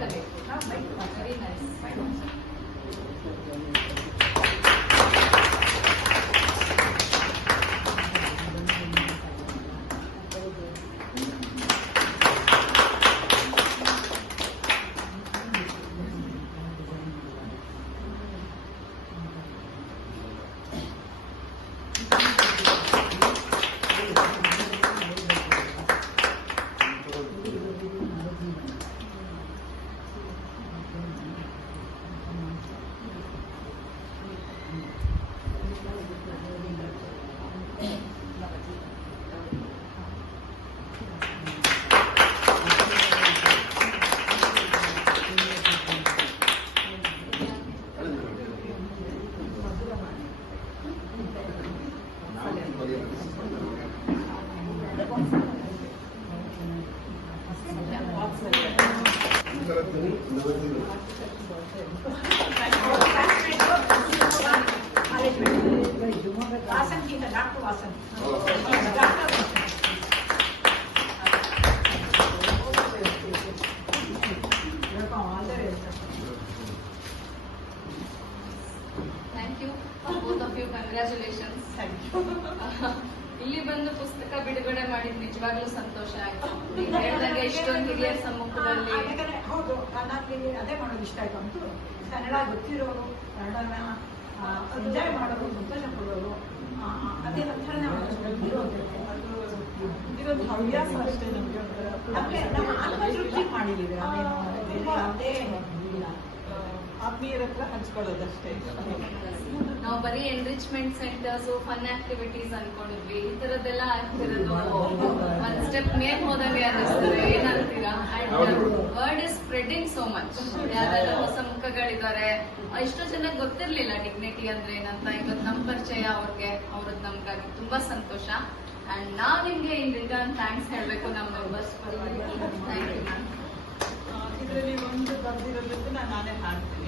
Very nice. Thank you, both of you. Congratulations. Thank you. ಇಲ್ಲಿ ಬಂದು ಪುಸ್ತಕ ಬಿಡುಗಡೆ ಮಾಡಿದ್ ನಿಜವಾಗ್ಲೂ ಸಂತೋಷ ಆಯ್ತು. ನೀವು ಹೇಳಿದಂಗೆ ಇಷ್ಟೊಂದು ಹಿರಿಯರ ಸಮ್ಮುಖದಲ್ಲಿ. ಹೌದು, ನನಗೆ ಅದೇ ಮಾಡೋದು ಇಷ್ಟ ಆಯ್ತು ಅಂತ. ಕನ್ನಡ ಗೊತ್ತಿರೋರು, ಕನ್ನಡನ ಎಂಜಾಯ್ ಮಾಡೋರು, ಸಂತೋಷ ಪಡೋರು, ಅದೇ ಒಂಥರ ಇದೊಂದು ಹವ್ಯಾಸ ಅಷ್ಟೇ. ನಮಗೆ ನಮ್ಮ ಆತ್ಮತೃಪ್ತಿ ಮಾಡಿದ್ದೀವಿ. ಅದೇ ಆತ್ಮೀಯರ ಹತ್ರ ಹಂಚ್ಕೊಳ್ಳೋದಷ್ಟೇ. ನಾವು ಬರೀ ಎನ್ರಿಚ್ಮೆಂಟ್ ಸೆಂಟರ್ಸ್, ಫನ್ ಆಕ್ಟಿವಿಟೀಸ್ ಅನ್ಕೊಂಡಿದ್ವಿ. ಈ ತರದ್ದೆಲ್ಲ ಆಗ್ತಿರೋದು ಒಂದ್ ಸ್ಟೆಪ್ ಮೇಲ್ ಹೋದಂಗೆ ಅನ್ನಿಸ್ತದೆ. ಏನಂತೀರಾ? Word is spreading so much. ಯಾರೆಲ್ಲ ಹೊಸ ಮುಖಗಳಿದ್ದಾರೆ. ಎಷ್ಟೋ ಜನಕ್ಕೆ ಗೊತ್ತಿರ್ಲಿಲ್ಲ ಡಿಗ್ನಿಟಿ ಅಂದ್ರೆ ಏನಂತ. ಇವತ್ತು ನಮ್ಮ ಪರಿಚಯ ಅವ್ರದ್ದು ನಮ್ಗಾಗಿ ತುಂಬಾ ಸಂತೋಷ. ಅಂಡ್ ನಾವ್ ನಿಮ್ಗೆ ಇನ್ ರಿಟರ್ನ್ ಥ್ಯಾಂಕ್ಸ್ ಹೇಳ್ಬೇಕು ನಮ್ಮ ಮೆಂಬರ್ಸ್ ಪರವಾಗಿ. Thank you ma'am. ಇದರಲ್ಲಿ ಒಂದು ಬರ್ದಿರೋದ್ರಿಂದ ನಾನೇ ಹಾಡ್ತೀನಿ.